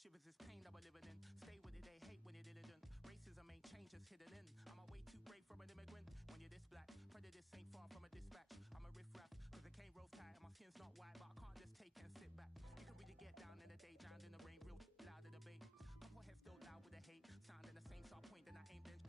shivers this pain that we're living in. Stay with it, they hate when it didn't. Racism ain't changed, just hidden in. I'm a way too brave for an immigrant. When you're this black, prejudice ain't far from a dispatch. I'm a riff-raff, cause the cane rolls tight and my skin's not white, but I can't just take it and sit back. You can really get down in the day, drowned in the rain, real loud in the debate. Couple heads still loud with the hate, sounding the same, so I point and I aim then.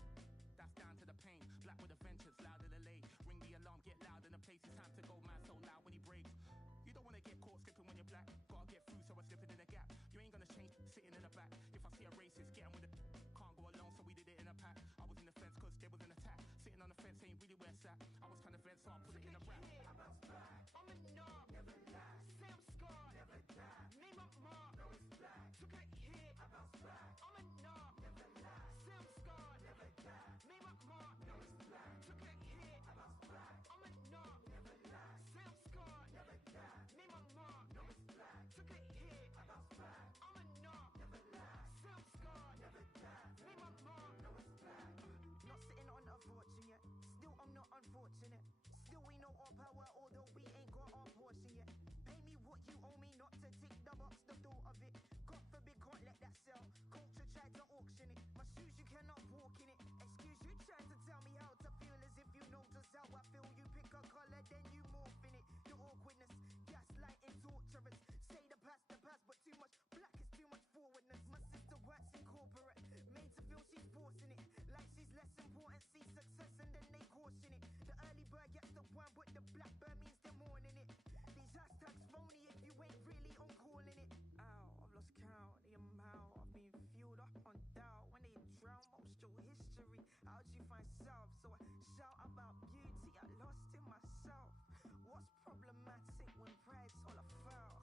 That's down to the pain, black with adventures, loud in the late. Ring the alarm, get loud in the place, it's time to go mad, so loud when he breaks. You don't wanna get caught slipping when you're black, gotta get through, so I slip it in a gap. You ain't gonna change sitting in the back. If I see a racist, get him with it. Can't go alone, so we did it in a pack. I was in the fence cause there was an attack. Sitting on the fence ain't really where it's at. I was trying to vent, so I put it in a rap. I bounce back. I'm a knob, never last. Say I'm scarred, never die. Name up mark, no it's black. Took a hit, I bounce back. I'm a knob, never last. Say I'm scarred, never die. Name up mark, no it's black. Took a hit, I bounce back. I'm a knob, never last. Say I'm scarred, never die. Name up mark, no it's black. Took a hit, I bounce back. I'm a knob, never last. Say I'm scarred, never die. Name up mark, no it's black. Not sitting on a fortune yet. Still I'm not unfortunate. Still we know our power, although we ain't got our portion yet. Pay me what you owe me, not to tick the box, the thought of it. God forbid, can't let that sell. Culture tried to auction it. My shoes, you cannot walk in it. Excuse you, trying to tell me how to feel as if you know just how I feel. You pick a color, then you morph in it. The awkwardness, gaslighting, torturers. Say the past, but too much black is too much forwardness. My sister works in corporate, made to feel she's forcing it. Like she's less important, see success and then they caution it. The early bird gets the worm, but the black bird means they're mourning it. These hashtags phony if you ain't really on calling it. Ow, I've lost count the amount I've been fueled up on doubt. When they drown most your history, how'd you find self? So I shout about beauty I lost in myself. What's problematic when pride's all I felt?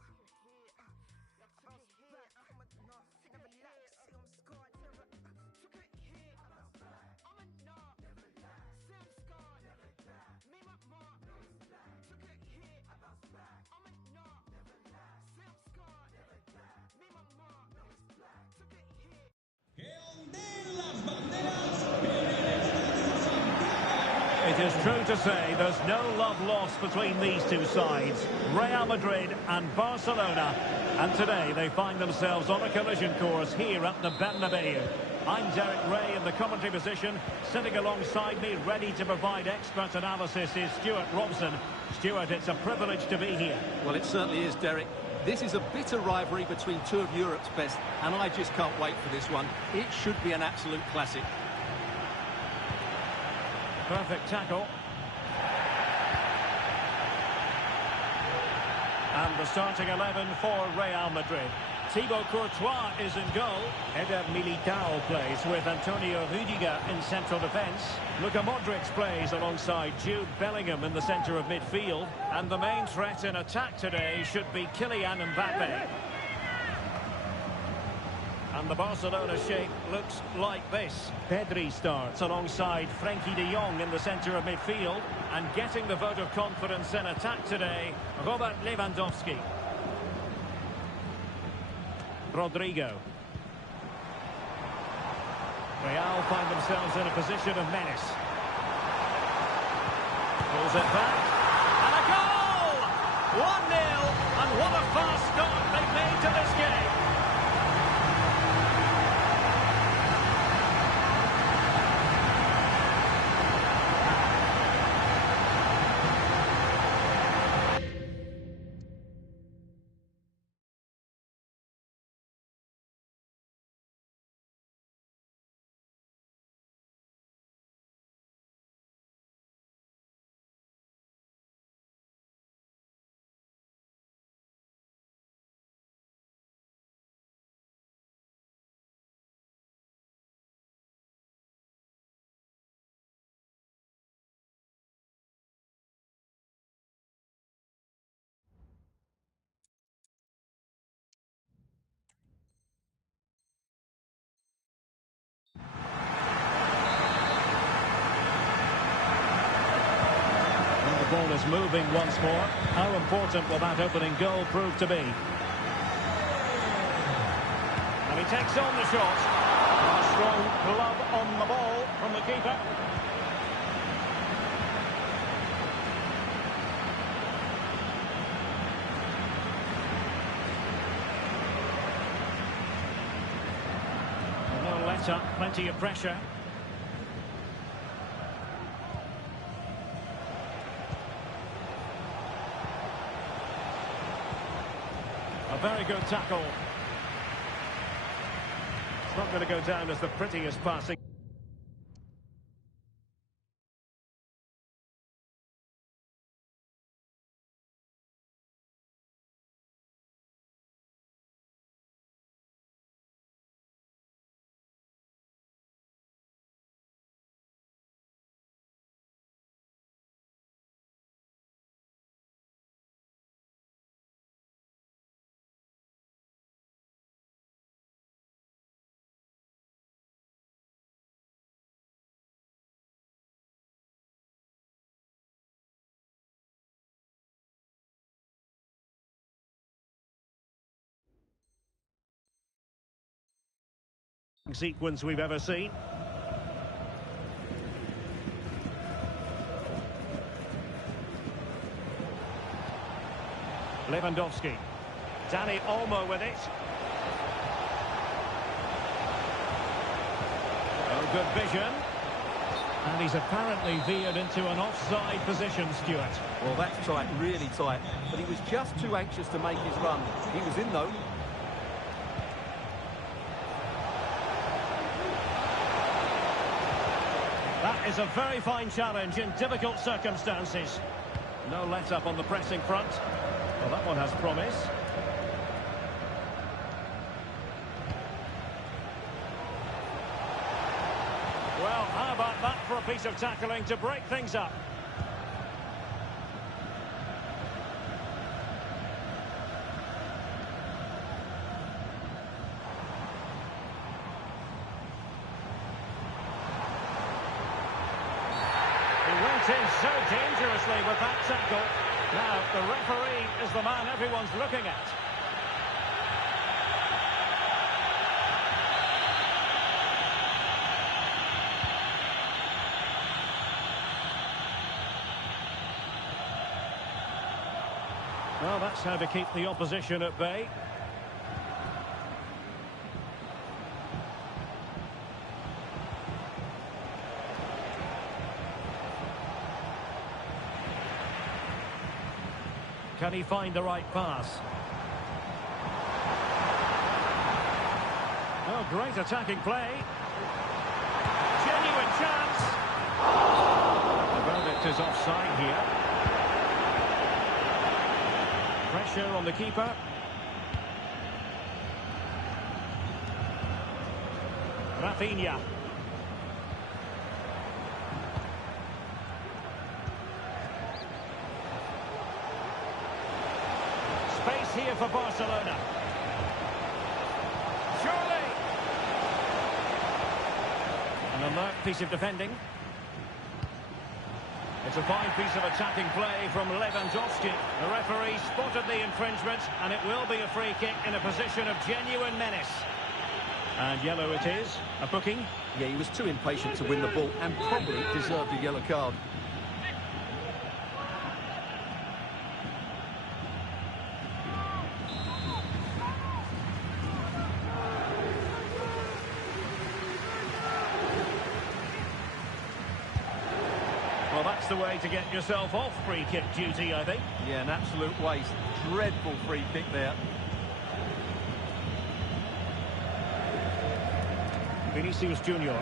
I'm back, I'm enough, never lax, say I'm scarred, never Took a hit, I bounce back. I'm a knob, never last. Say I'm scarred, never die. Name up mark, no it's black. Took a hit, I bounce back. I'm a knob, never last. Say I'm scarred, never die. Name up mark, no it's black. Took a hit. It is true to say there's no love lost between these two sides, Real Madrid and Barcelona. And today they find themselves on a collision course here at the Bernabeu. I'm Derek Ray in the commentary position. Sitting alongside me, ready to provide expert analysis, is Stuart Robson. Stuart, it's a privilege to be here. Well, it certainly is, Derek. This is a bitter rivalry between two of Europe's best, and I just can't wait for this one. It should be an absolute classic. Perfect tackle. And the starting 11 for Real Madrid. Thibaut Courtois is in goal. Eder Militao plays with Antonio Rüdiger in central defence. Luka Modric plays alongside Jude Bellingham in the centre of midfield. And the main threat in attack today should be Kylian Mbappe. And the Barcelona shape looks like this. Pedri starts alongside Frenkie de Jong in the centre of midfield. And getting the vote of confidence in attack today, Robert Lewandowski. Rodrigo. Real find themselves in a position of menace. Pulls it back. And a goal! 1-0. And what a fast start they've made to this game. The ball is moving once more. How important will that opening goal prove to be? And he takes on the shot. A strong glove on the ball from the keeper. built up, plenty of pressure. A very good tackle. It's not going to go down as the prettiest passing. Sequence we've ever seen. Lewandowski. Dani Olmo with it. Oh, good vision. And he's apparently veered into an offside position, Stuart. Well, that's tight, really tight. But he was just too anxious to make his run. He was in, though. That is a very fine challenge in difficult circumstances. No let-up on the pressing front. Well, that one has promise. Well, how about that for a piece of tackling to break things up? In so dangerously with that tackle. Now, the referee is the man everyone's looking at. Well, that's how to keep the opposition at bay. Can he find the right pass? Oh, great attacking play. Genuine chance. The verdict is offside here. Pressure on the keeper. Rafinha. Space here for Barcelona. Surely! An alert piece of defending. It's a fine piece of attacking play from Lewandowski. The referee spotted the infringement, and it will be a free kick in a position of genuine menace. And yellow it is. A booking. Yeah, he was too impatient to win the ball and probably deserved a yellow card. Well, that's the way to get yourself off free kick duty, I think. Yeah, an absolute waste. Dreadful free kick there. Vinicius Junior.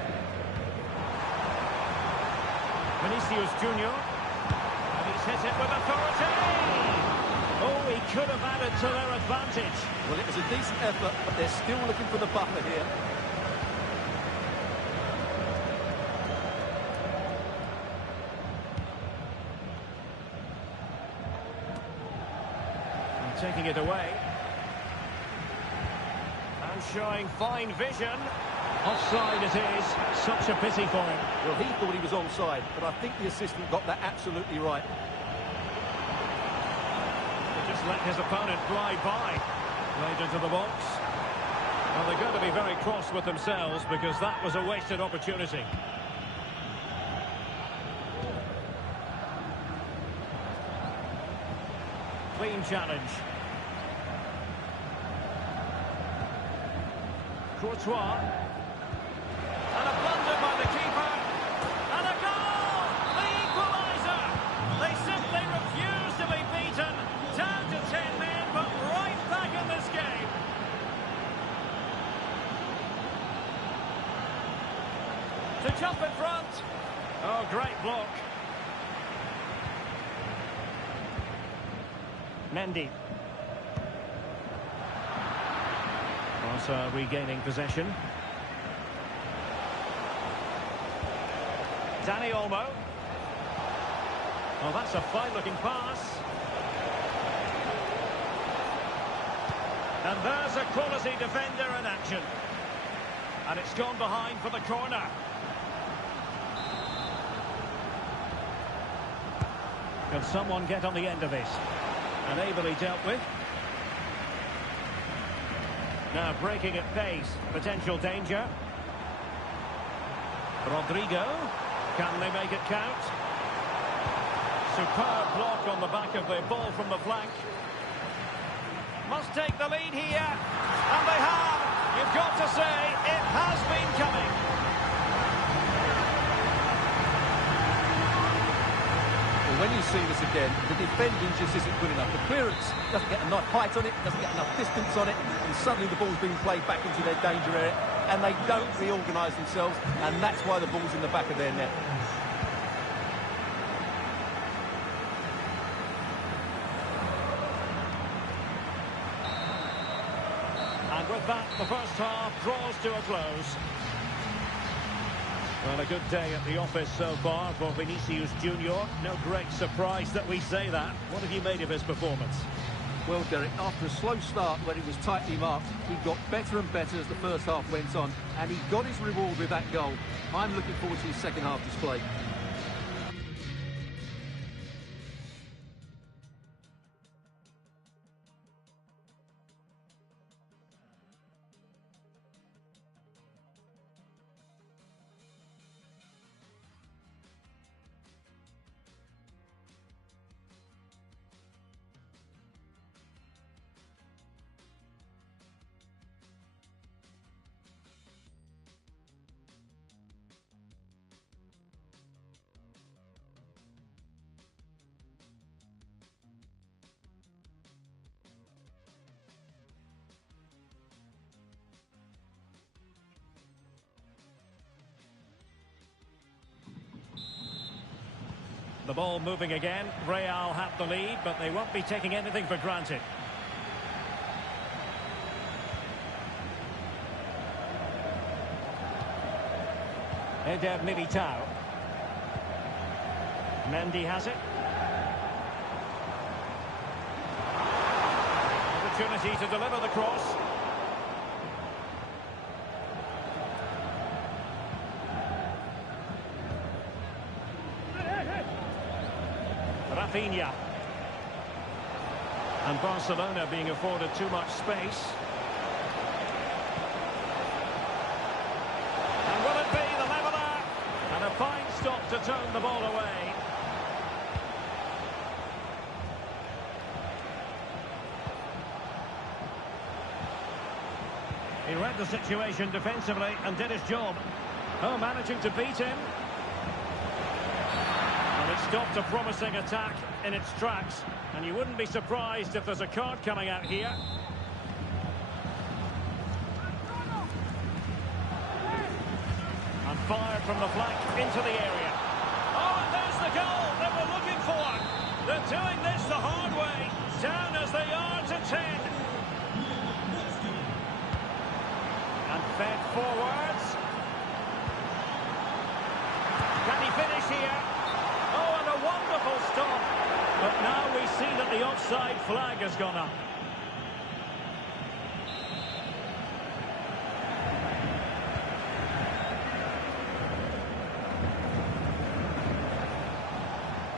Vinicius Junior. And he's hit it with authority. Oh, he could have added to their advantage. Well, it was a decent effort, but they're still looking for the buffer here. Taking it away. And showing fine vision. Offside it is. Such a pity for him. Well, he thought he was onside, but I think the assistant got that absolutely right. He just let his opponent glide by. Played into the box. Well, they're going to be very cross with themselves because that was a wasted opportunity. Clean challenge. Courtois. up in front. Oh, great block. Mendy. Barca regaining possession. Dani Olmo. Oh, that's a fine-looking pass. And there's a quality defender in action. And it's gone behind for the corner. Can someone get on the end of this? And ably dealt with. Now breaking at pace. Potential danger. Rodrigo. Can they make it count? Superb block on the back of the ball from the flank. Must take the lead here. And they have. You've got to say, it has been coming. Well, when you see this again, the defending just isn't good enough. The clearance doesn't get enough height on it, doesn't get enough distance on it, and suddenly the ball's being played back into their danger area, and they don't reorganise themselves, and that's why the ball's in the back of their net. And with that, the first half draws to a close. Well, a good day at the office so far for Vinicius Junior. No great surprise that we say that. What have you made of his performance? Well, Derek, after a slow start where he was tightly marked, he got better and better as the first half went on, and he got his reward with that goal. I'm looking forward to his second half display. The ball moving again. Real have the lead, but they won't be taking anything for granted. Eder Militao. Mendy has it. Opportunity to deliver the cross. Rafinha. And Barcelona being afforded too much space. And will it be the leveller? And a fine stop to turn the ball away. He read the situation defensively and did his job. Oh, managing to beat him. It stopped a promising attack in its tracks, and you wouldn't be surprised if there's a card coming out here. And fired from the flank into the area. Oh, and there's the goal that we're looking for. They're doing this the hard way, down as they are to 10. And fed forwards. Can he finish here? Oh, and a wonderful stop. But now we see that the offside flag has gone up.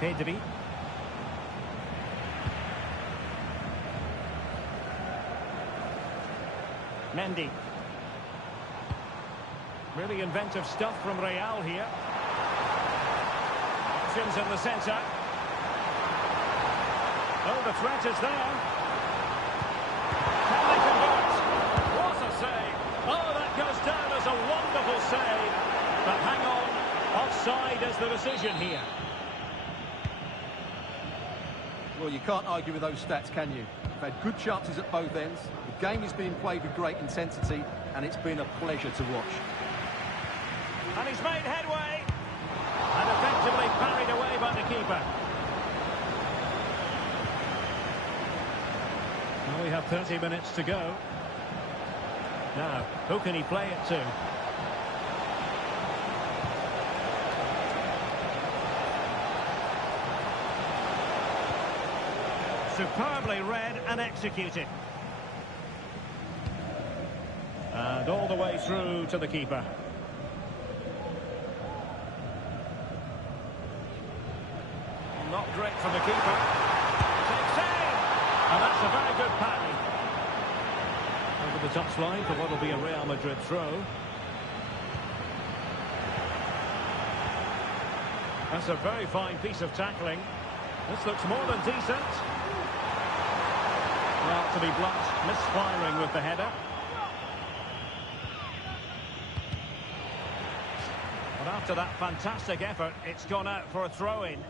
Pedri. Mendy. Really inventive stuff from Real here. Options in the centre. Oh, the threat is there. Can they convert? What a save. Oh, that goes down as a wonderful save. But hang on, offside is the decision here. Well, you can't argue with those stats, can you? We've had good chances at both ends. The game is being played with great intensity, and it's been a pleasure to watch. And he's made headway. And effectively parried away by the keeper. Well, we have 30 minutes to go. Now, who can he play it to? Superbly read and executed. And all the way through to the keeper. Not great from the keeper. Takes aim! And that's a very good parry. Over the touchline for what will be a Real Madrid throw. That's a very fine piece of tackling. This looks more than decent. Well, to be blunt, misfiring with the header. But after that fantastic effort, it's gone out for a throw-in.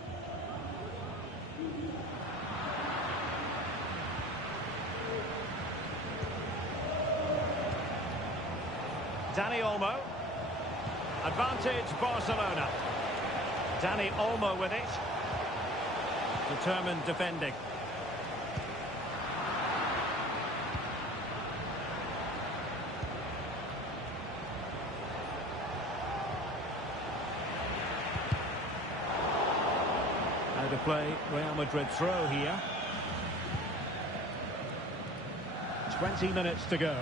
Dani Olmo. Advantage Barcelona. Dani Olmo with it. Determined defending. How to play Real Madrid throw here. 20 minutes to go.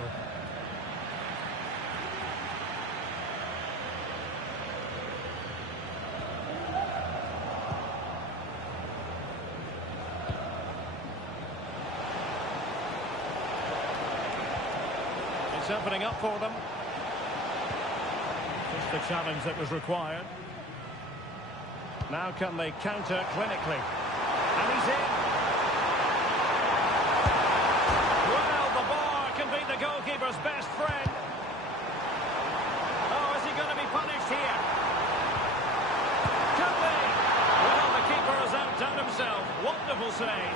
It's opening up for them. Just the challenge that was required. Now can they counter clinically? And he's in. Well, the bar can be the goalkeeper's best friend. Oh, is he going to be punished here? Could be. Well, the keeper has outdone himself. Wonderful save.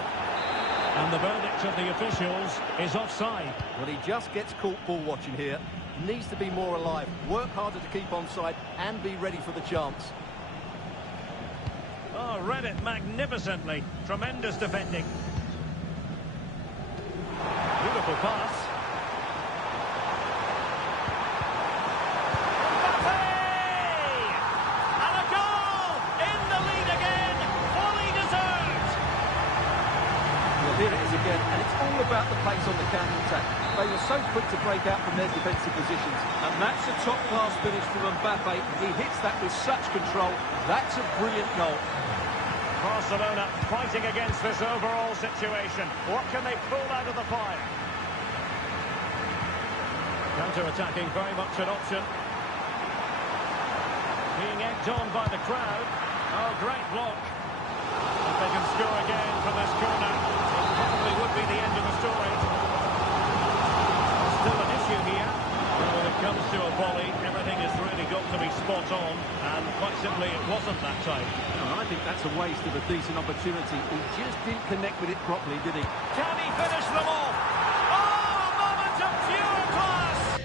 And the verdict of the officials is offside. Well, he just gets caught ball watching here. Needs to be more alive, work harder to keep onside and be ready for the chance. Oh, read it magnificently. Tremendous defending. Beautiful pass. And a goal! In the lead again! Fully deserved! Well, here it is again, and it's all about the pace on the counter-attack. They were so quick to break out from their defensive positions. And that's a top-class finish from Mbappe. He hits that with such control. That's a brilliant goal. Barcelona fighting against this overall situation. What can they pull out of the fire? Counter-attacking, very much an option. Being egged on by the crowd. Oh, great block. If they can score again from this corner, it probably would be the end of the story. Still an issue here. Well, when it comes to a volley, everything has really got to be spot on, and quite simply, it wasn't that time. Well, I think that's a waste of a decent opportunity. He just didn't connect with it properly, did he? Can he finish them off? Oh, a moment of pure class!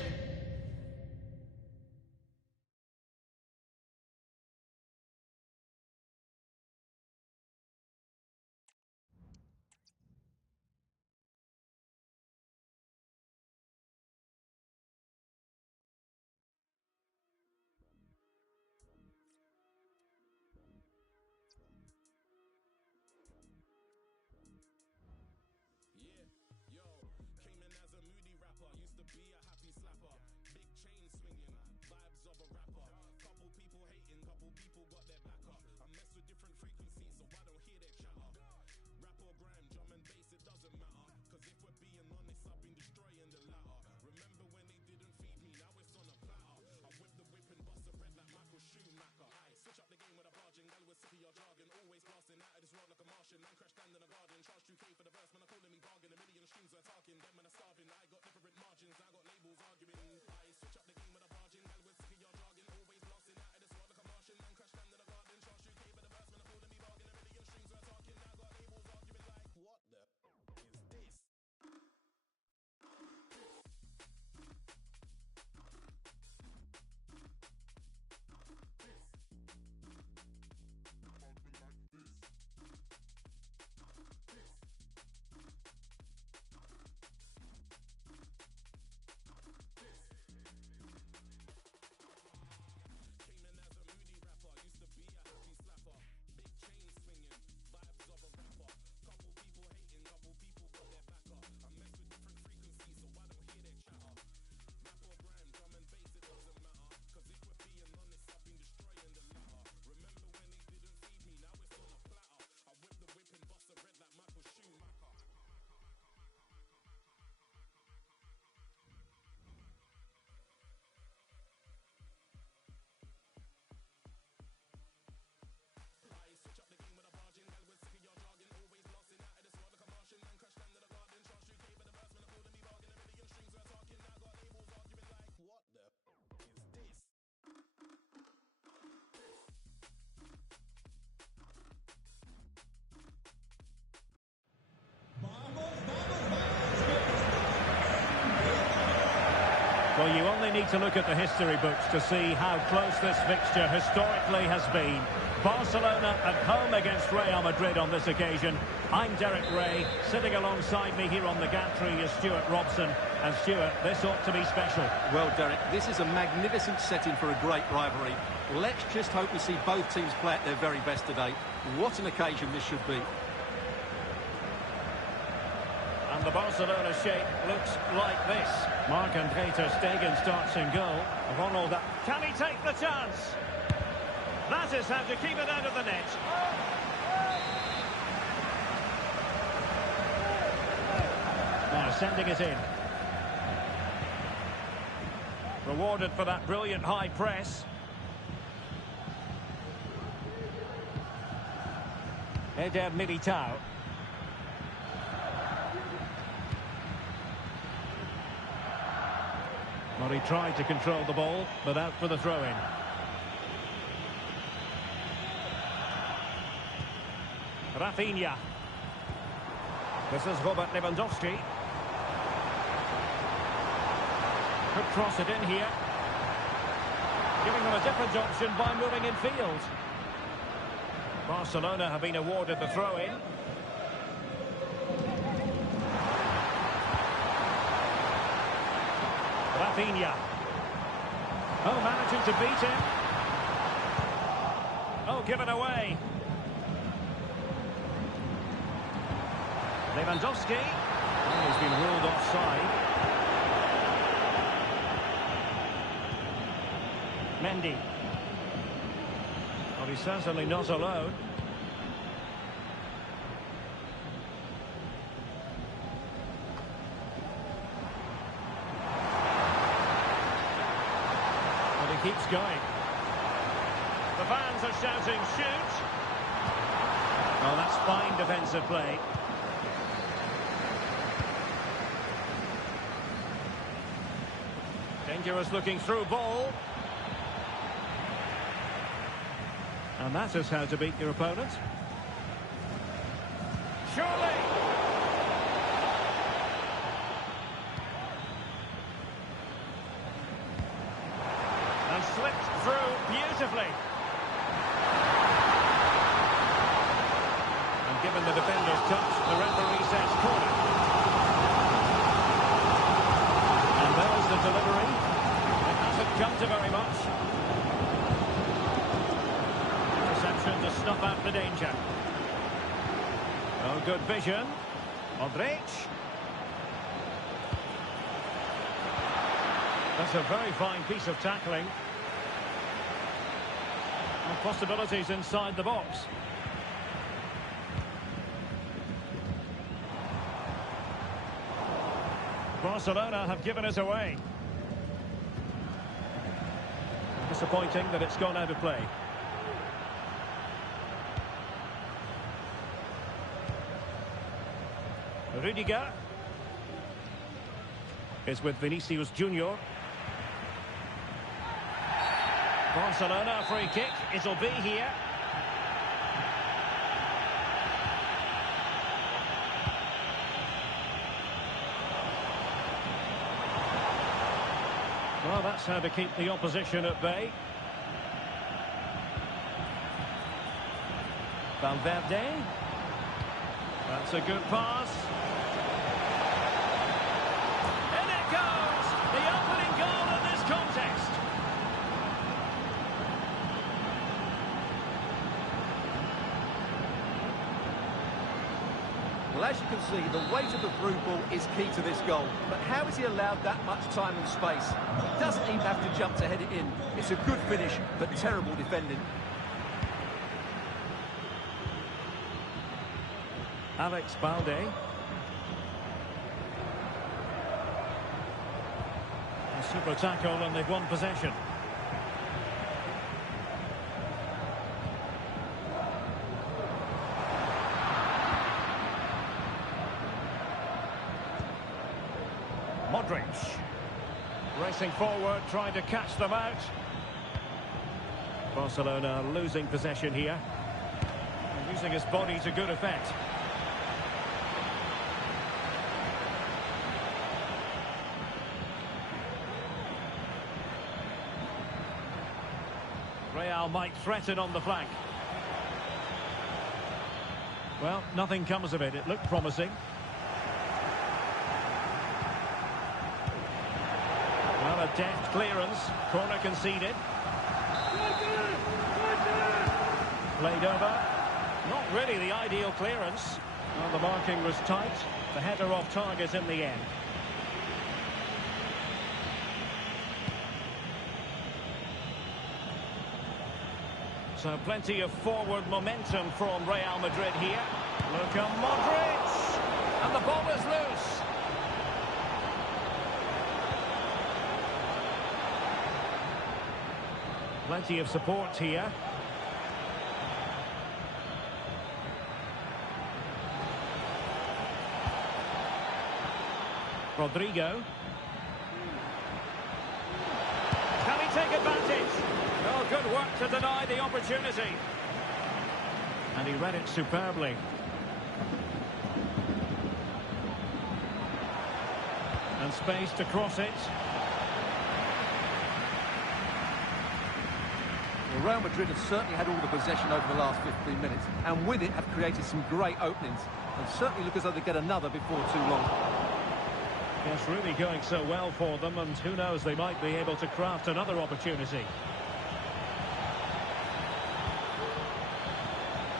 Well, you only need to look at the history books to see how close this fixture historically has been. Barcelona at home against Real Madrid on this occasion. I'm Derek Ray. Sitting alongside me here on the gantry is Stuart Robson. And Stuart, this ought to be special. Well, Derek, this is a magnificent setting for a great rivalry. Let's just hope we see both teams play at their very best today. What an occasion this should be. And the Barcelona shape looks like this. Marc-André ter Stegen starts in goal. Ronald, can he take the chance? That is how to keep it out of the net. Now sending it in. Rewarded for that brilliant high press. Eder Militao. Well, he tried to control the ball, but out for the throw-in. Rafinha. This is Robert Lewandowski. Could cross it in here. Giving them a different option by moving in field. Barcelona have been awarded the throw-in. Rafinha. Oh, managing to beat him. Oh, given away. Lewandowski. Oh, he's been ruled offside. Mendy. Well, he's certainly not alone. Well, he keeps going. The fans are shouting, shoot! Oh, that's fine defensive play. Dangerous looking through ball. And that is how to beat your opponent. Surely! And slipped through beautifully. And given the defender's touch, the referee says corner. And there's the delivery. It hasn't come to very much. To snuff out the danger. Oh, good vision. Modric. That's a very fine piece of tackling. And possibilities inside the box. Barcelona have given it away. Disappointing that it's gone out of play. Rudiger is with Vinicius Junior. Barcelona free kick. It'll be here. Well, that's how to keep the opposition at bay. Valverde. That's a good pass. In it goes! The opening goal in this contest. Well, as you can see, the weight of the through ball is key to this goal. But how has he allowed that much time and space? He doesn't even have to jump to head it in. It's a good finish, but terrible defending. Alex Balde. A super tackle and they've won possession. Modric. Racing forward, trying to catch them out. Barcelona losing possession here. Using his body to good effect. Real might threaten on the flank. Well, nothing comes of it. It looked promising. Well, a deft clearance. Corner conceded. Played over. Not really the ideal clearance. Well, the marking was tight. The header off target in the end. So plenty of forward momentum from Real Madrid here. Luka Modric! And the ball is loose. Plenty of support here. Rodrigo. Can he take advantage? Oh, good work to deny the opportunity. And he read it superbly. And space to cross it. Well, Real Madrid have certainly had all the possession over the last 15 minutes, and with it have created some great openings, and certainly look as though they get another before too long. Yes, really going so well for them, and who knows, they might be able to craft another opportunity.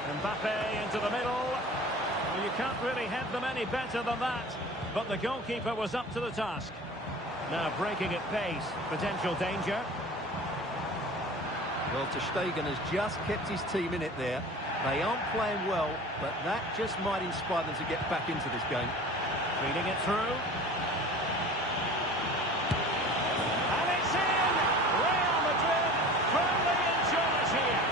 Mbappe into the middle. Well, you can't really head them any better than that, but the goalkeeper was up to the task. Now breaking at pace, potential danger. Well, Ter Stegen has just kept his team in it there. They aren't playing well, but that just might inspire them to get back into this game. Feeding it through. And it's in! Real Madrid firmly in charge here.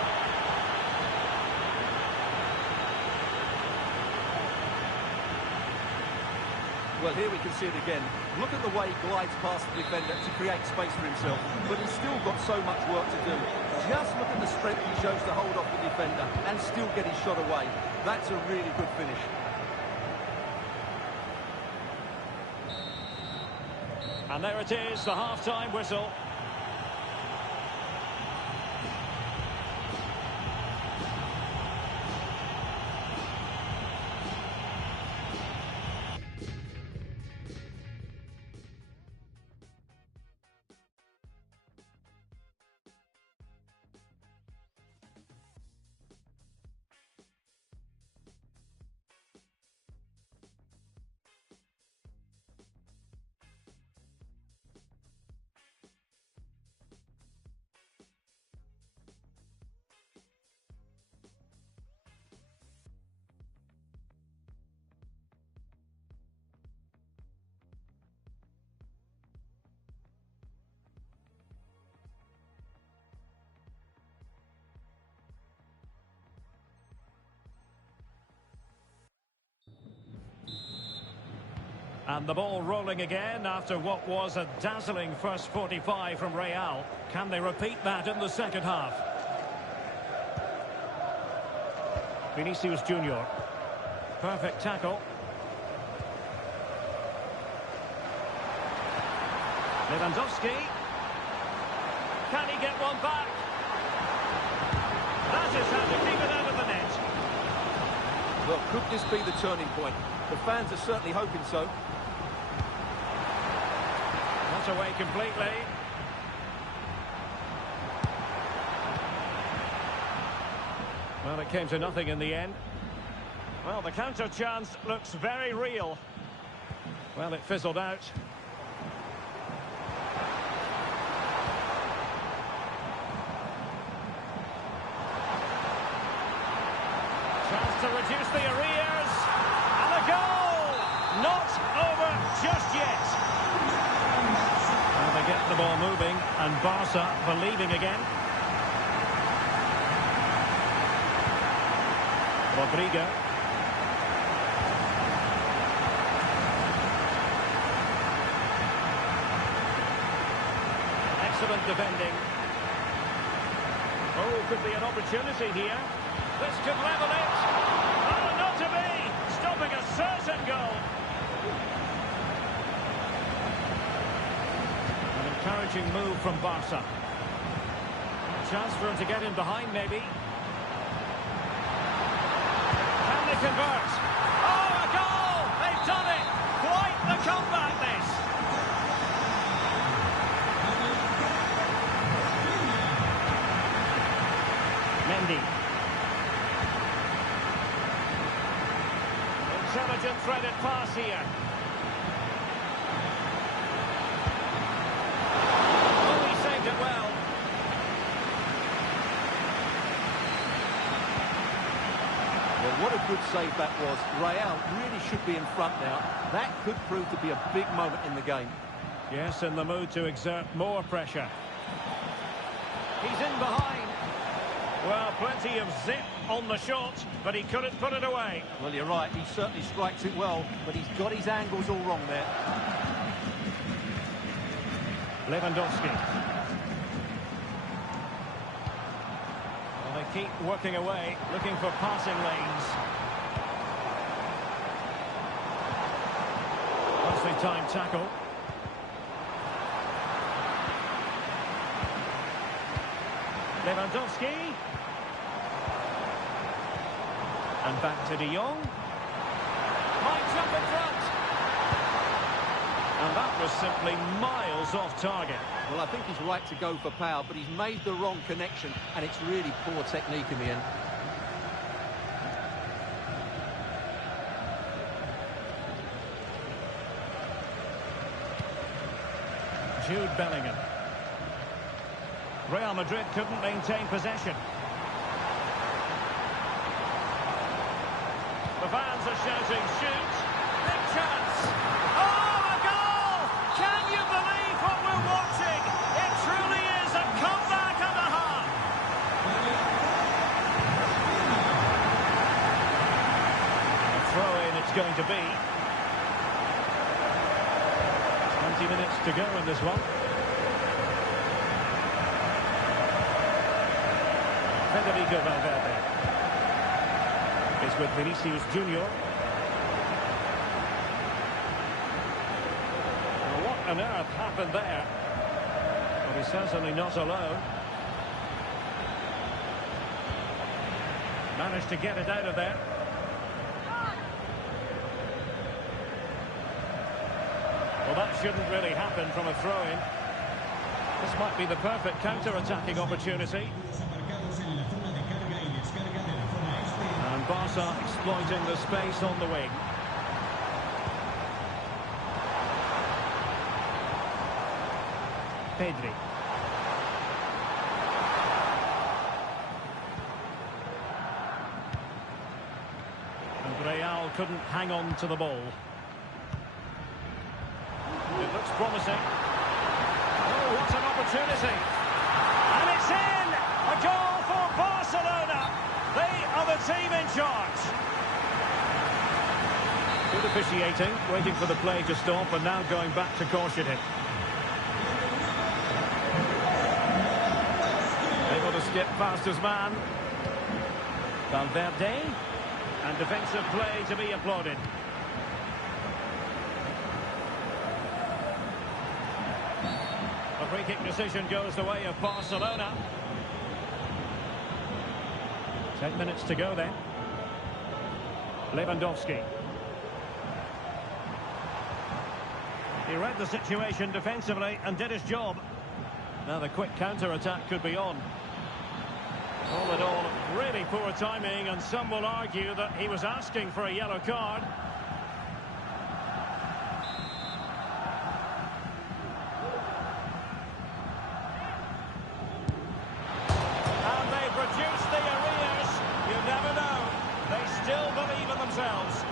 Well, here we can see it again. Look at the way he glides past the defender to create space for himself, but he's still got so much work to do. Just look at the strength he shows to hold off the defender and still get his shot away. That's a really good finish. And there it is, the half-time whistle. And the ball rolling again after what was a dazzling first 45 from Real. Can they repeat that in the second half? Vinicius Junior. Perfect tackle. Lewandowski. Can he get one back? That is how to keep it out of the net. Well, could this be the turning point? The fans are certainly hoping so. Not away completely. Well, it came to nothing in the end. Well, the counter chance looks very real. Well, it fizzled out. Chance to reduce the arrears. And a goal! Not over just yet. Well, they get the ball moving, and Barca believing again. Rodrigo. Excellent defending. Oh, could be an opportunity here. This could level it. Oh, not to be. Stopping a certain goal. An encouraging move from Barca. chance for him to get in behind, maybe. Can they convert? Oh, a goal! They've done it! Quite the comeback, this! Mendy. Intelligent threaded pass here. Oh, he saved it well. Well, what a good save that was. Real really should be in front now. That could prove to be a big moment in the game. Yes, in the mood to exert more pressure. He's in behind. Well, plenty of zip on the shot, but he couldn't put it away. Well, you're right. He certainly strikes it well, but he's got his angles all wrong there. Lewandowski. Well, they keep working away, looking for passing lanes. Nicely timed tackle. Lewandowski. And back to De Jong. Might jump in front. And that was simply miles off target. Well, I think he's right to go for power, but he's made the wrong connection, and it's really poor technique in the end. Jude Bellingham. Real Madrid couldn't maintain possession. The fans are shouting, shoot! Big chance! Oh, a goal! Can you believe what we're watching? It truly is a comeback and a half! A throw-in it's going to be. 20 minutes to go in this one. Federico Valverde is with Vinicius Junior. Well, what on earth happened there? Well, he's certainly not alone. Managed to get it out of there. Well, that shouldn't really happen from a throw-in. This might be the perfect counter-attacking opportunity. And Barca exploiting the space on the wing. Pedri. And Real couldn't hang on to the ball. It looks promising. Oh, what an opportunity. And it's in! A goal for Barcelona. They are the team in charge. Good officiating, waiting for the play to stop and now going back to caution it. Able to skip past his man. Valverde. And defensive play to be applauded. A free kick decision goes the way of Barcelona. 10 minutes to go then. Lewandowski. He read the situation defensively and did his job. Now the quick counter-attack could be on. All in all, really poor timing, and some will argue that he was asking for a yellow card. And they've reduced the arrears. You never know. They still believe in themselves.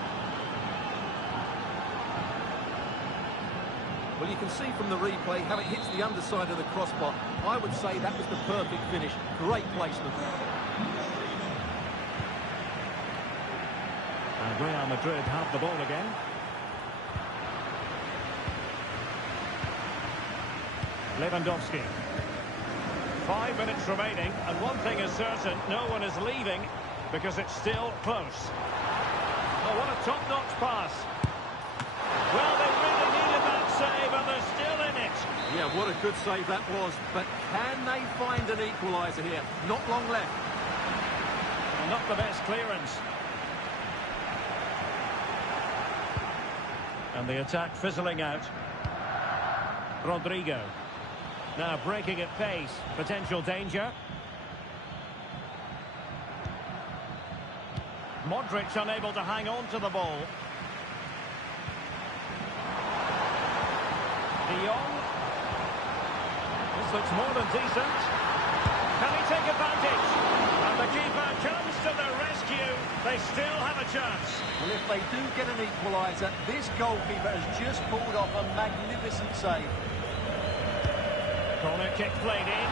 Well, you can see from the replay how it hits the underside of the crossbar. I would say that was the perfect finish. Great placement. And Real Madrid have the ball again. Lewandowski. 5 minutes remaining, and one thing is certain, no one is leaving because it's still close. Oh, what a top-notch pass. Well, they really needed that save, and they're still in it. Yeah, what a good save that was. But can they find an equaliser here? Not long left. Well, not the best clearance. And the attack fizzling out. Rodrigo. Now breaking at pace. Potential danger. Modric unable to hang on to the ball. De Jong. This looks more than decent. Can he take advantage? And the keeper comes to the rescue. They still have a chance. Well, if they do get an equaliser, this goalkeeper has just pulled off a magnificent save. Corner kick played in.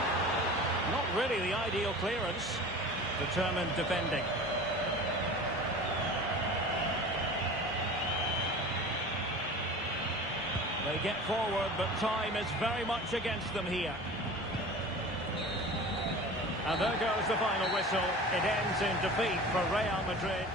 Not really the ideal clearance. Determined defending. They get forward, but time is very much against them here. And there goes the final whistle. It ends in defeat for Real Madrid.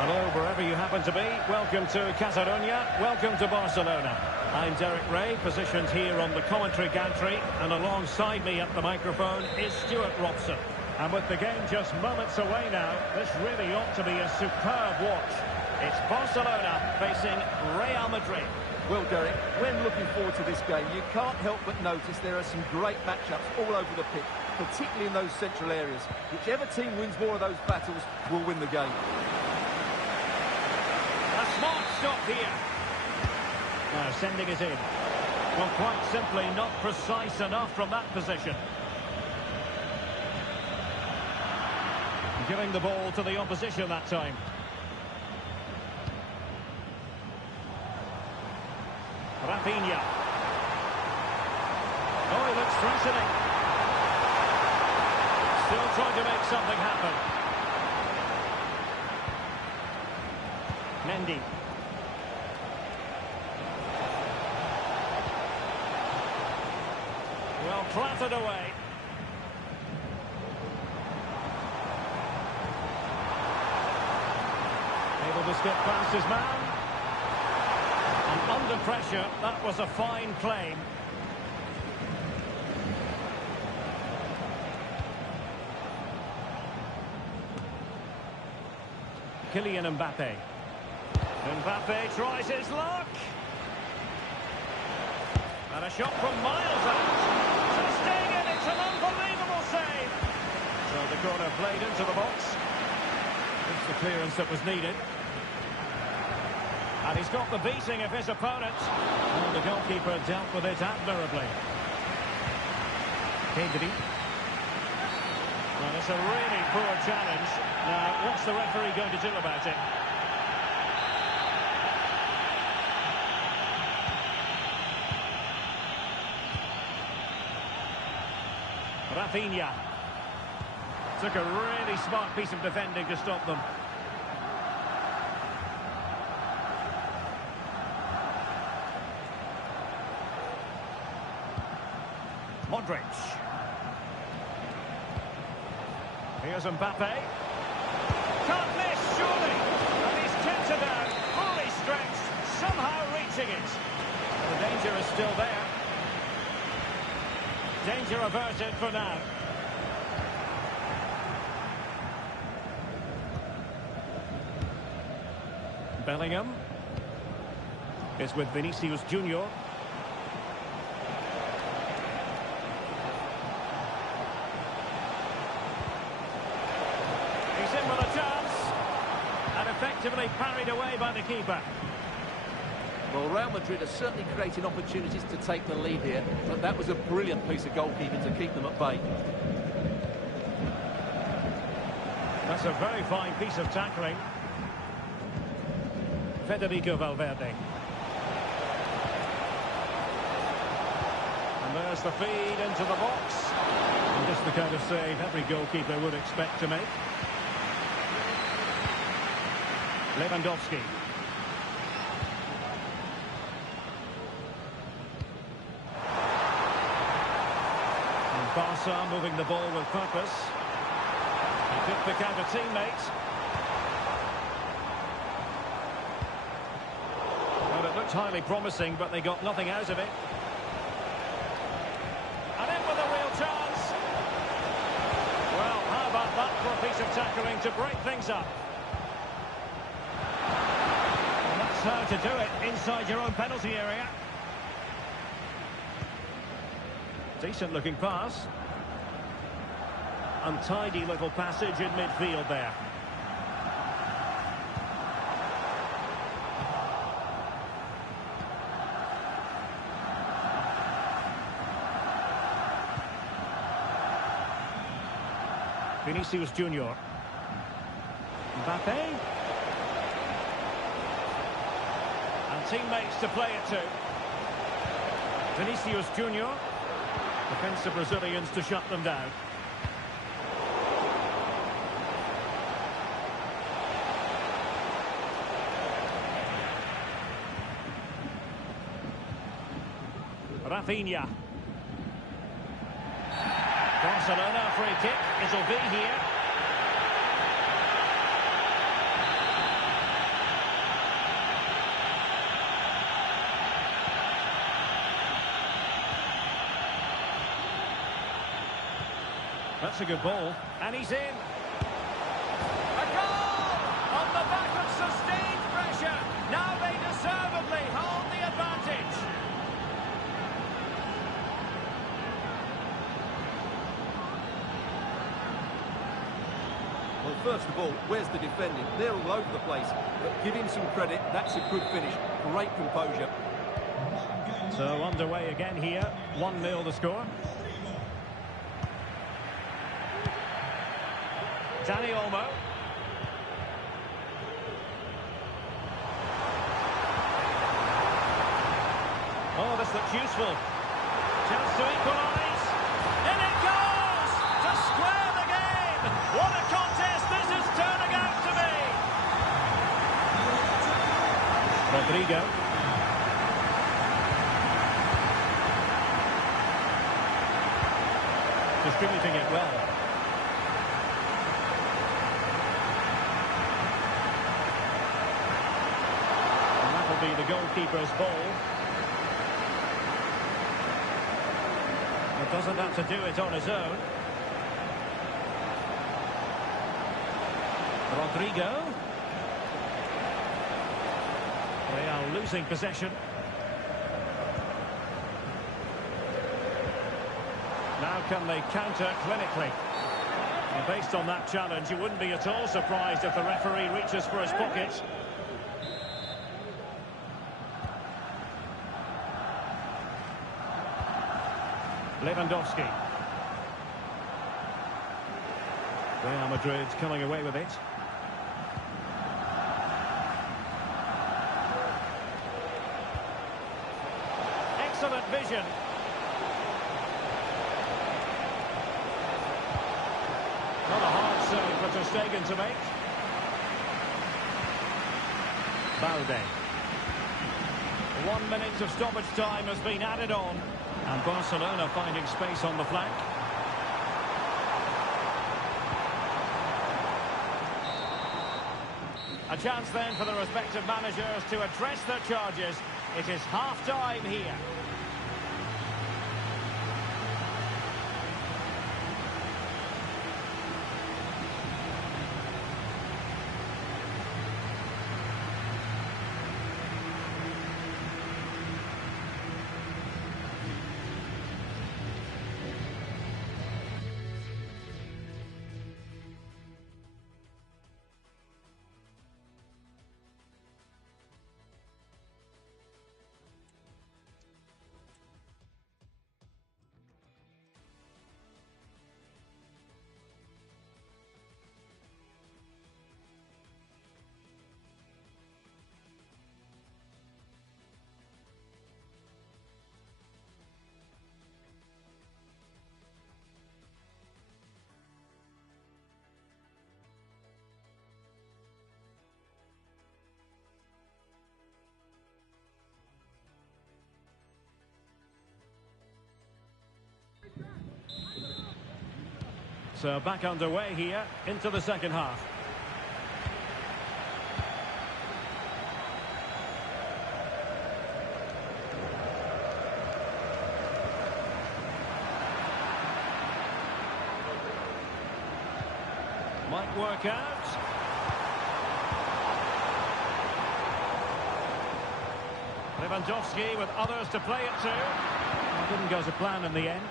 Hello, wherever you happen to be. Welcome to Catalonia. Welcome to Barcelona. I'm Derek Ray, positioned here on the commentary gantry, and alongside me at the microphone is Stuart Robson. And with the game just moments away now, this really ought to be a superb watch. It's Barcelona facing Real Madrid. Well, Derek, when looking forward to this game, you can't help but notice there are some great matchups all over the pitch, particularly in those central areas. Whichever team wins more of those battles will win the game. A smart stop here. Now sending it in. Well, quite simply not precise enough from that position. Giving the ball to the opposition that time. Rafinha. Oh, he looks threatening. Still trying to make something happen. Mendy. Well, clattered away. Able to skip past his man. And under pressure, that was a fine claim. Kylian Mbappe. Mbappe tries his luck. And a shot from miles out. Staying in, it's an unbelievable save. So the corner played into the box. It's the clearance that was needed. And he's got the beating of his opponent. And the goalkeeper dealt with it admirably. Pedri. Well, it's a really poor challenge. Now, what's the referee going to do about it? Rafinha. Took a really smart piece of defending to stop them. Modric. Here's Mbappe. Can't miss, surely. And he's kept it down. Fully stretched. Somehow reaching it. The danger is still there. Danger averted for now. Bellingham is with Vinicius Junior. He's in with a chance and effectively parried away by the keeper. Well, Real Madrid are certainly creating opportunities to take the lead here, but that was a brilliant piece of goalkeeping to keep them at bay. That's a very fine piece of tackling. Federico Valverde. And there's the feed into the box. And just the kind of save every goalkeeper would expect to make. Lewandowski. And Barca moving the ball with purpose. He could pick out a teammate. Well, it looked highly promising, but they got nothing out of it. And in with a real chance. Well, how about that for a piece of tackling to break things up? Well, that's how to do it inside your own penalty area. Decent looking pass. Untidy little passage in midfield there. Vinicius Junior. Mbappe. And teammates to play it to. Vinicius Junior. Defensive Brazilians to shut them down. Rafinha. Barcelona free kick. It'll be here. That's a good ball. And he's in. A goal! On the back of sustained pressure. Now they deservedly hold the advantage. Well, first of all, where's the defending? They're all over the place. But give him some credit. That's a good finish. Great composure. So underway again here. 1-0 the score. Dani Olmo. Oh, this looks useful. Chance to equalise. In it goes! To square the game! What a contest this is turning out to be! Rodrigo. Distributing it well. Be the goalkeeper's ball. But doesn't have to do it on his own. Rodrigo. They are losing possession. Now can they counter clinically? And based on that challenge, you wouldn't be at all surprised if the referee reaches for his pocket. Lewandowski. Real Madrid coming away with it. Excellent vision. Not a hard save for Ter Stegen to make. Balde. 1 minute of stoppage time has been added on. And Barcelona finding space on the flank. A chance then for the respective managers to address their charges. It is half-time here. So back underway here into the second half. Might work out. Lewandowski with others to play it to. It didn't go to plan in the end.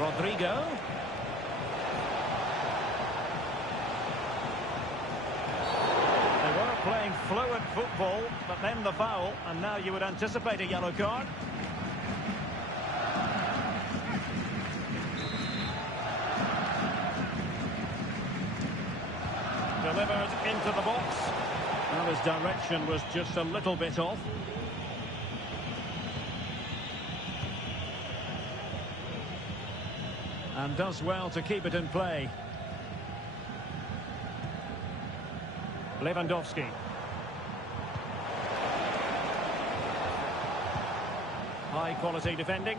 Rodrigo. They were playing fluid football, but then the foul, and now you would anticipate a yellow card. Delivered into the box. Well, his direction was just a little bit off. And does well to keep it in play. Lewandowski. High quality defending.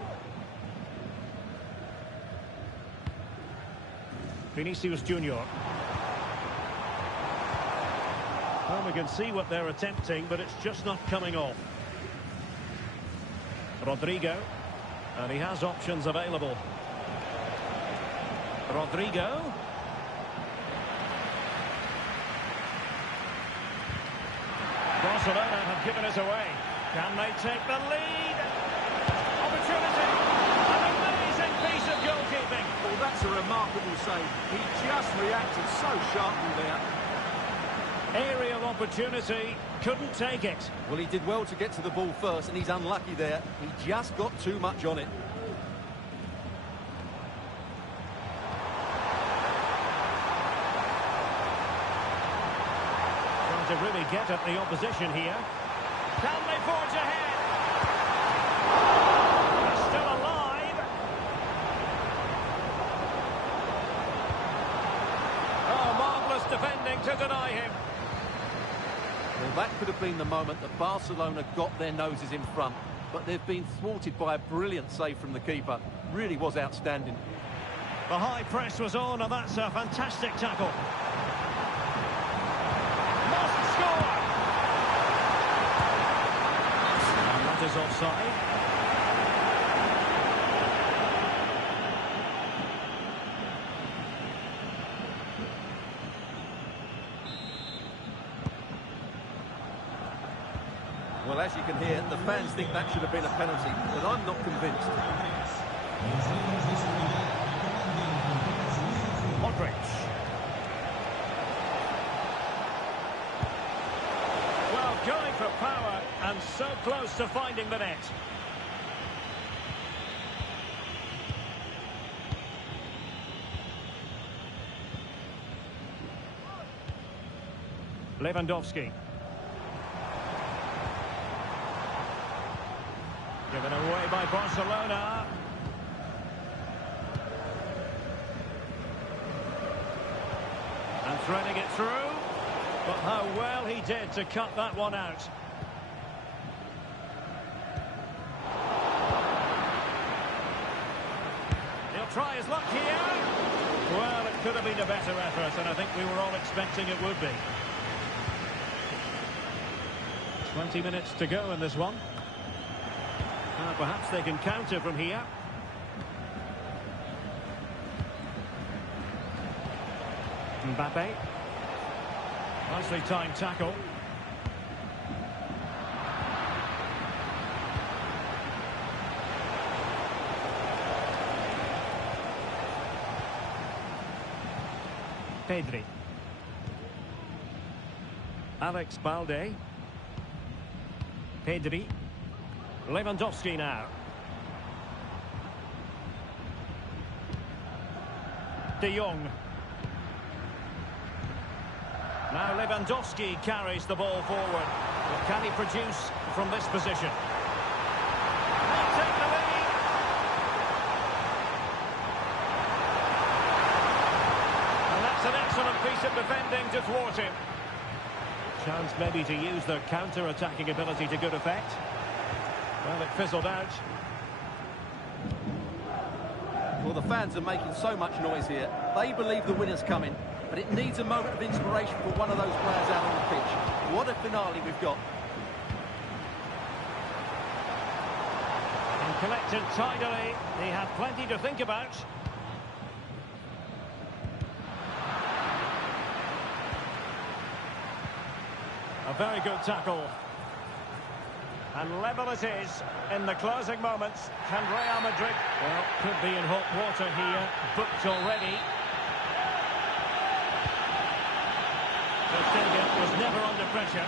Vinicius Junior. Well, we can see what they're attempting, but it's just not coming off. Rodrigo. And he has options available. Rodrigo. Barcelona have given us away. Can they take the lead? Opportunity. An amazing piece of goalkeeping. Well, that's a remarkable save. He just reacted so sharply there. Aerial opportunity. Couldn't take it. Well, he did well to get to the ball first, and he's unlucky there. He just got too much on it. To really get at the opposition here. Can they forge ahead? He's still alive. Oh, marvellous defending to deny him. Well, that could have been the moment that Barcelona got their noses in front, but they've been thwarted by a brilliant save from the keeper. Really was outstanding. The high press was on, and that's a fantastic tackle. Is offside. Well, as you can hear, the fans think that should have been a penalty, but I'm not convinced. Modric. Well, going So close to finding the net. Lewandowski. Given away by Barcelona. And threading it through. But how well he did to cut that one out. He'll try his luck here. Well, it could have been a better effort, and I think we were all expecting it would be. 20 minutes to go in this one. Perhaps they can counter from here. Mbappe. Nicely timed tackle. Pedri. Alex Balde. Pedri. Lewandowski now. De Jong. Now Lewandowski carries the ball forward. But can he produce from this position? They'll take the lead. And that's an excellent piece of defending to thwart him. Chance maybe to use their counter-attacking ability to good effect. Well, it fizzled out. Well, the fans are making so much noise here. They believe the winner's coming, but it needs a moment of inspiration for one of those players out on the pitch. What a finale we've got. And collected tidily. He had plenty to think about. A very good tackle. And level it is in the closing moments. Can Real Madrid... Well, could be in hot water here. Booked already. Ter Stegen was never under pressure.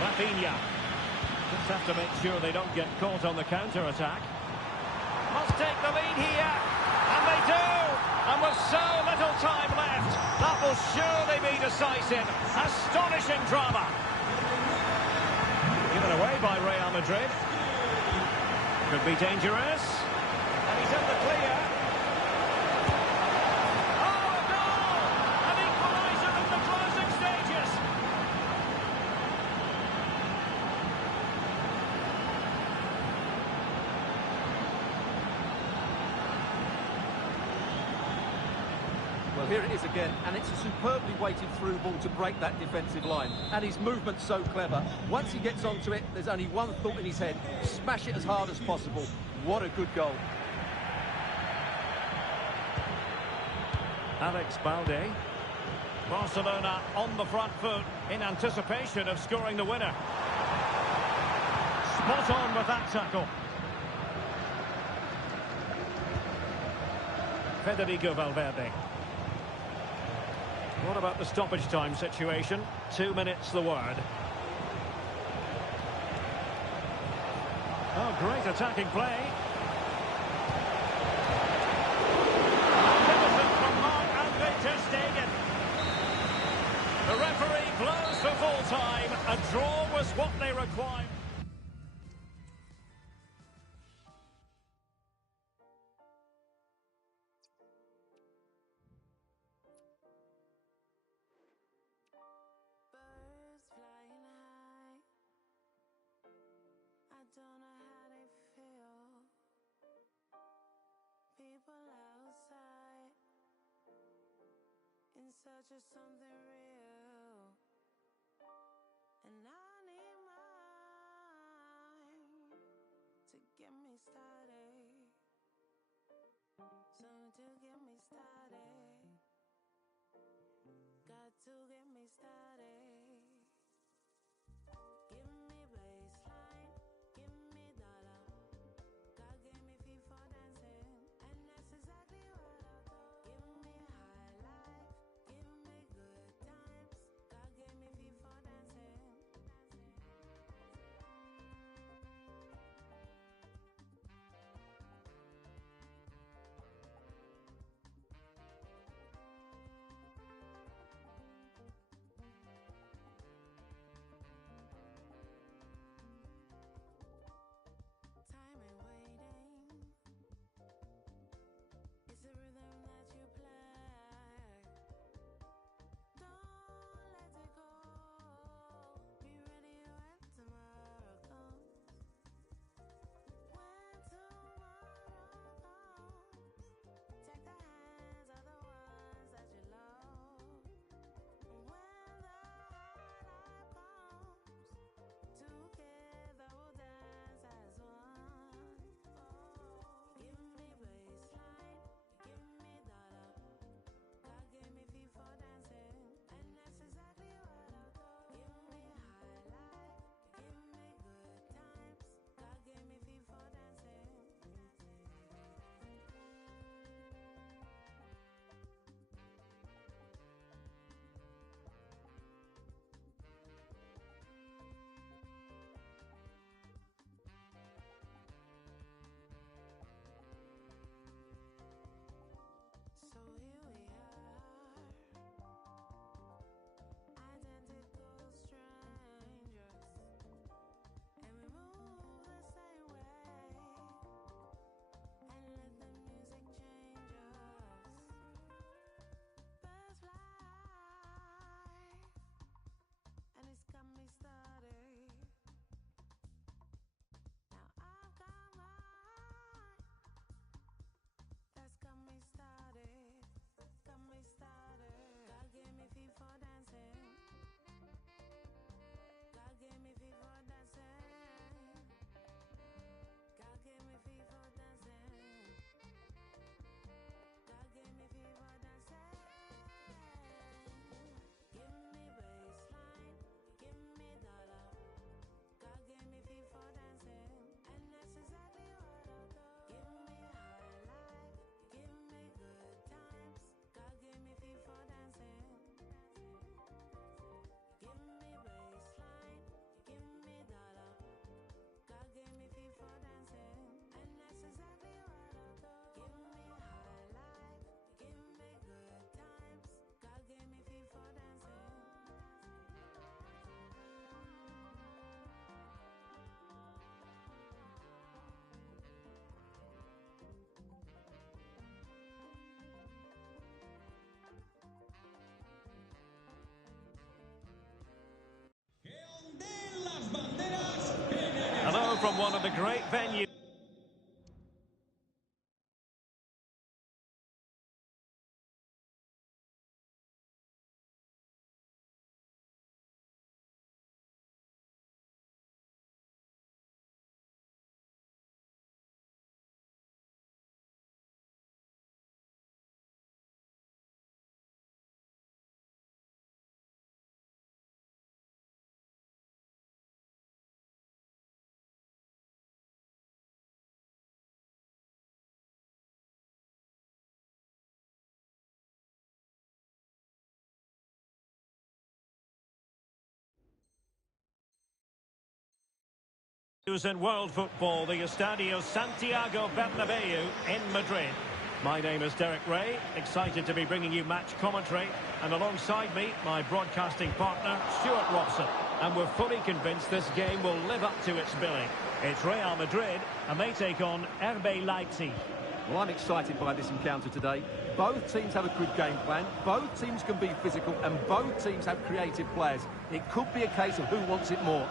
Rafinha. Just have to make sure they don't get caught on the counter-attack. Must take the lead here. And they do! And with so little time left, that will surely be decisive. Astonishing drama. Given away by Real Madrid. Could be dangerous. And he's in the clear. Oh, a goal! An equaliser in the closing stages. Well, here it is again, and it's a superbly weighted through ball to break that defensive line. And his movement's so clever. Once he gets onto it, there's only one thought in his head. Smash it as hard as possible. What a good goal. Alex Balde. Barcelona on the front foot in anticipation of scoring the winner. Spot on with that tackle. Federico Valverde. What about the stoppage time situation? 2 minutes the word. Oh, great attacking play. Magnificent from Marc-Andre Ter Stegen. The referee blows for full time. A draw was what they required. Birds flying high. I don't know how they feel. People outside in search of something real. And I need mine to get me started. Something to get me started. Got to get me started. Give me baseline, give me dollar. God gave me feet for dancing, and that's exactly what I thought. Give me high life, give me good times. God from one of the great venues. In world football, the Estadio Santiago Bernabeu in Madrid. My name is Derek Ray, excited to be bringing you match commentary, and alongside me, my broadcasting partner, Stuart Robson. And we're fully convinced this game will live up to its billing. It's Real Madrid, and they take on RB Leipzig. Well, I'm excited by this encounter today. Both teams have a good game plan, both teams can be physical, and both teams have creative players. It could be a case of who wants it more.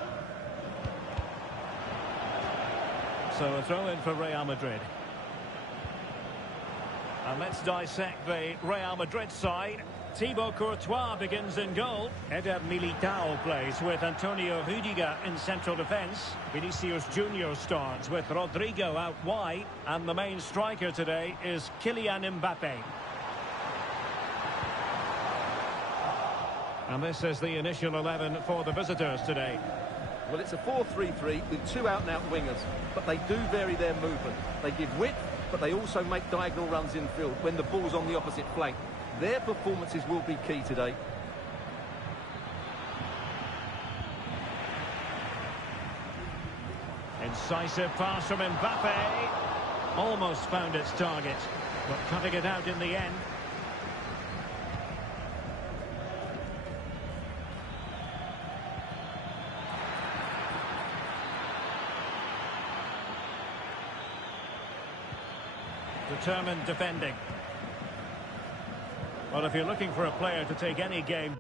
So a throw in for Real Madrid. And let's dissect the Real Madrid side. Thibaut Courtois begins in goal. Eder Militao plays with Antonio Rudiger in central defence. Vinicius Junior starts with Rodrigo out wide. And the main striker today is Kylian Mbappe. And this is the initial 11 for the visitors today. Well, it's a 4-3-3 with two out-and-out wingers, but they do vary their movement. They give width, but they also make diagonal runs infield when the ball's on the opposite flank. Their performances will be key today. Incisive pass from Mbappe. Almost found its target, but cutting it out in the end. Determined defending. Well, if you're looking for a player to take any game...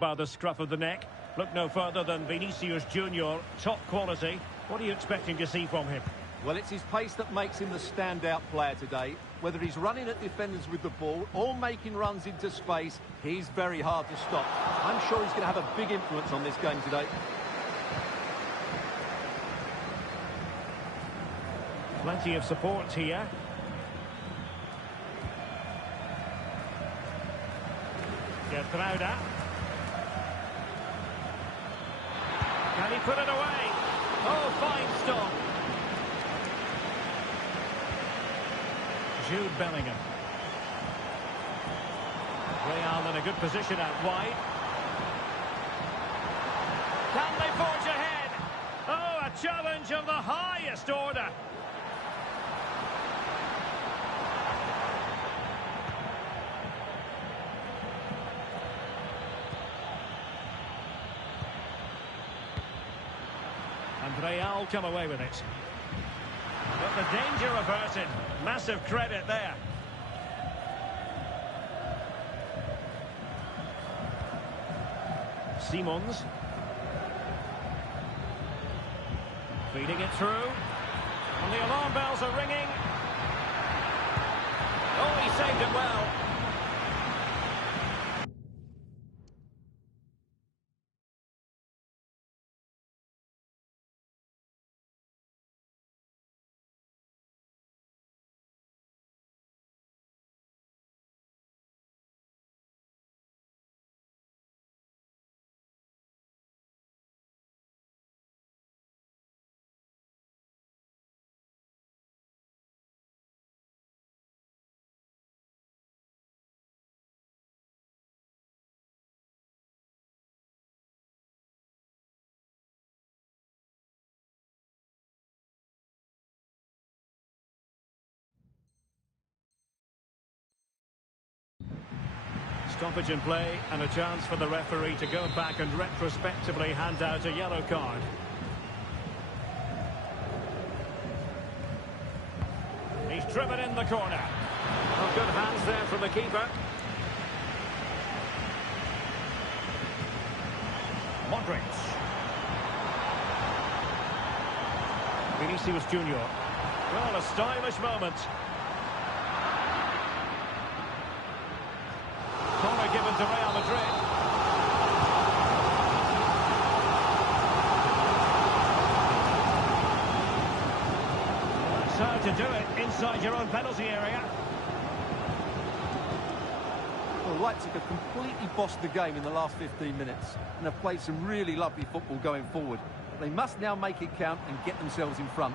by the scruff of the neck. Look no further than Vinicius Junior, top quality. What are you expecting to see from him? Well, it's his pace that makes him the standout player today. Whether he's running at defenders with the ball or making runs into space, he's very hard to stop. I'm sure he's going to have a big influence on this game today. Plenty of support here. Gertruida. Can he put it away? Oh, fine stop. Jude Bellingham. Real in a good position out wide. Can they forge ahead? Oh, a challenge of the highest order. And Real come away with it. But the danger averted. Massive credit there. Simons. Feeding it through. And the alarm bells are ringing. Oh, he saved it well. Stoppage in play and a chance for the referee to go back and retrospectively hand out a yellow card. He's driven in the corner. Oh, good hands there from the keeper. Modric. Vinicius Junior. Well, a stylish moment. Corner given to Real Madrid. That's how to do it inside your own penalty area. Well, Leipzig have completely bossed the game in the last 15 minutes and have played some really lovely football going forward. They must now make it count and get themselves in front.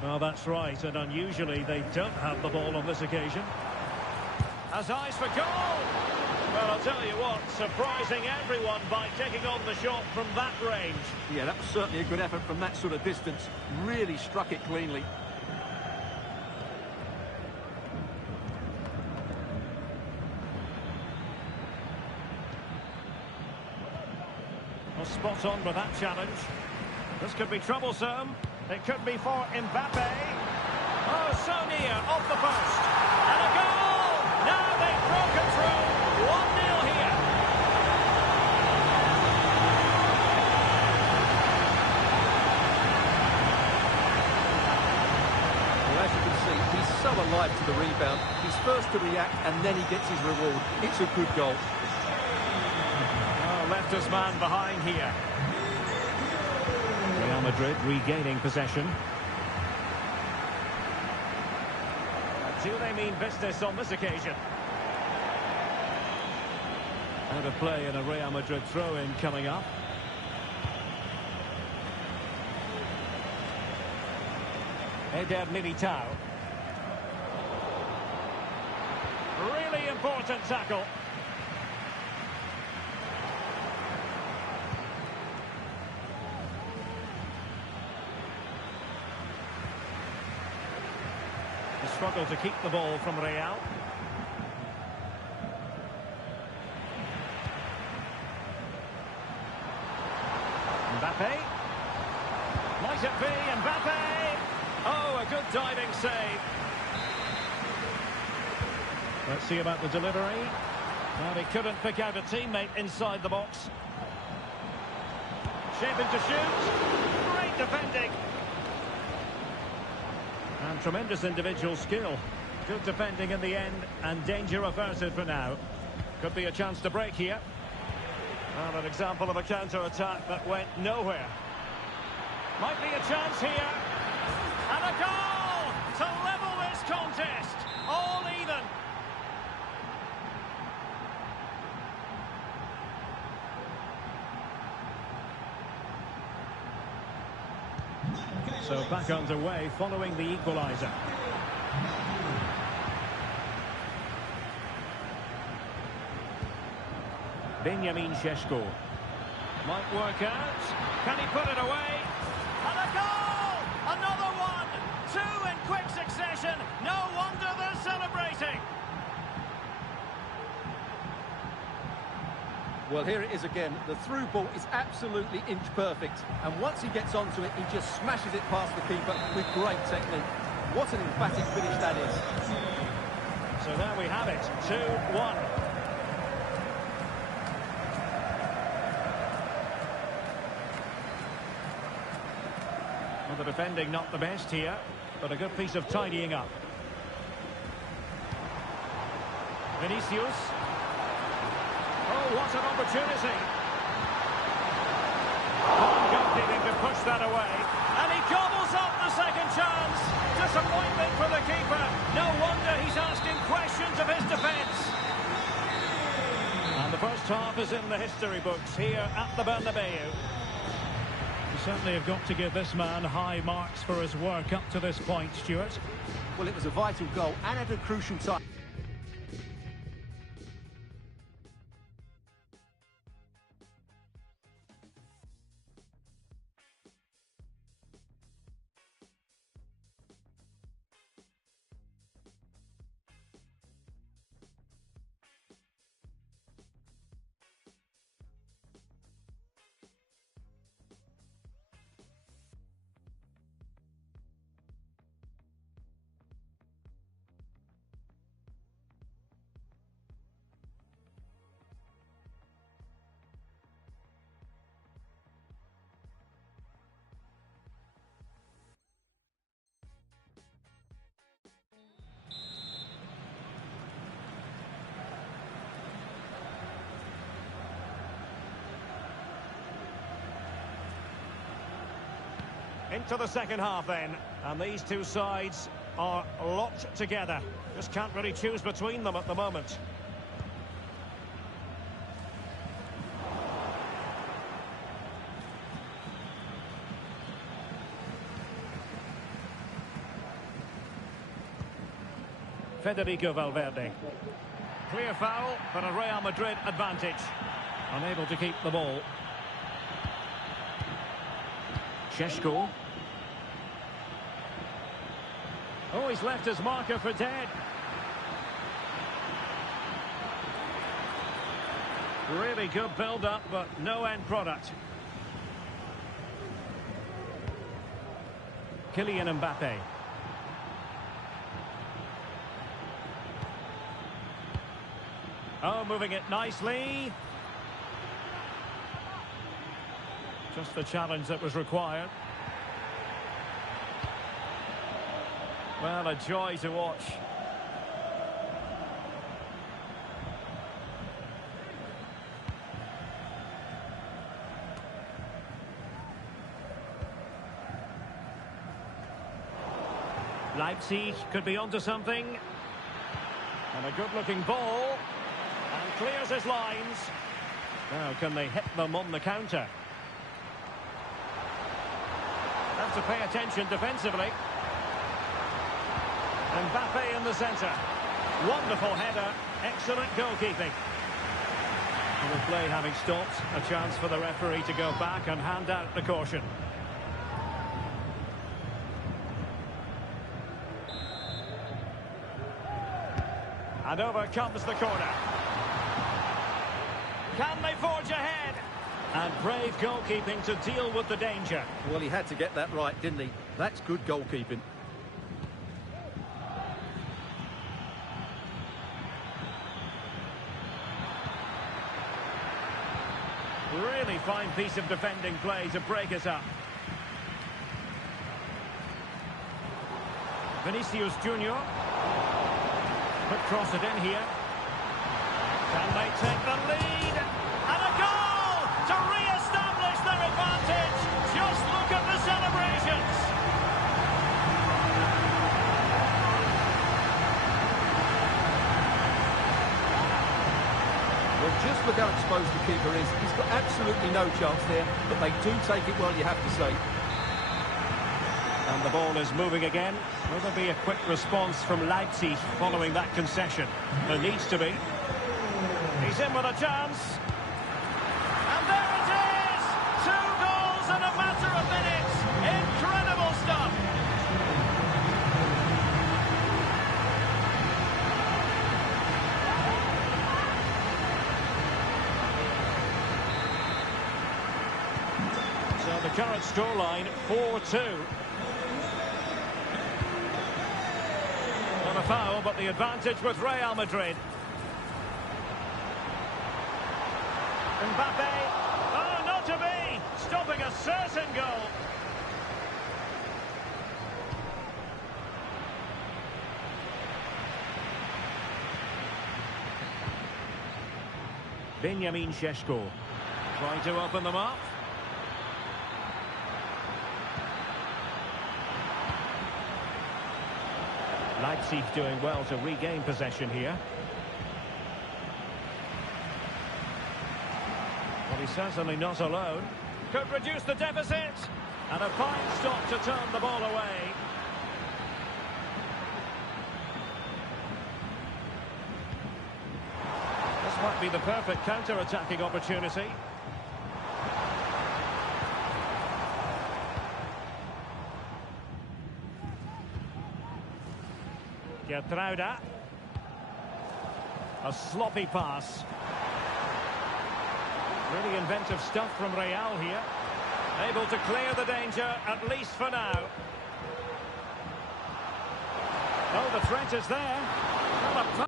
Well, that's right, and unusually they don't have the ball on this occasion. Has eyes for goal! Well, I'll tell you what, surprising everyone by taking on the shot from that range. Yeah, that was certainly a good effort from that sort of distance. Really struck it cleanly. Well, spot on with that challenge. This could be troublesome. It could be for Mbappe. Oh, so near, off the post. And a goal! Now they've broken through. 1-0 here. Well, as you can see, he's so alive to the rebound. He's first to react and then he gets his reward. It's a good goal. Oh, left us man behind here. Real Madrid regaining possession. Do they mean business on this occasion? Out of play and a Real Madrid throw-in coming up. Eder Militao. Really important tackle. Struggle to keep the ball from Real. Mbappe. Might it be Mbappe? Oh, a good diving save. Let's see about the delivery. Well, he couldn't pick out a teammate inside the box. Shaping to shoot. Great defending. And tremendous individual skill. Good defending in the end, and danger averted for now. Could be a chance to break here. Well, an example of a counter-attack that went nowhere. Might be a chance here. And a goal to level this contest. All even. So back underway following the equaliser. Benjamin Šeško. Might work out. Can he put it away? And a goal! Another one! Two in quick succession. No wonder they're celebrating. Well, here it is again. The through ball is absolutely inch perfect. And once he gets onto it, he just smashes it past the keeper with great technique. What an emphatic finish that is. So there we have it. 2-1. Well, the defending not the best here, but a good piece of tidying up. Vinicius. Oh, what an opportunity. One goalkeeping to push that away. And he gobbles up the second chance. Disappointment for the keeper. No wonder he's asking questions of his defence. And the first half is in the history books here at the Bernabeu. You certainly have got to give this man high marks for his work up to this point, Stuart. Well, it was a vital goal and at a crucial time. Into the second half then, and these two sides are locked together. Just can't really choose between them at the moment. Federico Valverde. Clear foul, but a Real Madrid advantage. Unable to keep the ball. Šeško. Oh, he's left his marker for dead. Really good build-up, but no end product. Kylian Mbappe. Oh, moving it nicely. Just the challenge that was required. Well, a joy to watch. Leipzig could be onto something. And a good-looking ball. And clears his lines. Now, can they hit them on the counter? Have to pay attention defensively. Mbappe in the centre. Wonderful header. Excellent goalkeeping. And the play having stopped, a chance for the referee to go back and hand out the caution. And over comes the corner. Can they forge ahead? And brave goalkeeping to deal with the danger. Well, he had to get that right, didn't he? That's good goalkeeping. Really fine piece of defending play to break us up. Vinicius Junior. Could cross it in here. Can they take the lead? And a goal to re-establish their advantage. Just look at the celebrations. Well, just look how exposed the keeper is. He's got absolutely no chance there, but they do take it well, you have to say. And the ball is moving again. Will there be a quick response from Leipzig following that concession? There needs to be. He's in with a chance. And there it is! 2 goals in a matter of minutes. Incredible stuff. So the current scoreline, 4-2. Not a foul, but the advantage with Real Madrid. Mbappe. Oh, not to be. Stopping a certain goal. Benjamin Šeško. Trying to open them up. Leipzig doing well to regain possession here. Well, he's certainly not alone. Could reduce the deficit. And a fine stop to turn the ball away. This might be the perfect counter-attacking opportunity. Gertruida. A sloppy pass. Really inventive stuff from Real here. Able to clear the danger, at least for now. Oh, the threat is there. Well,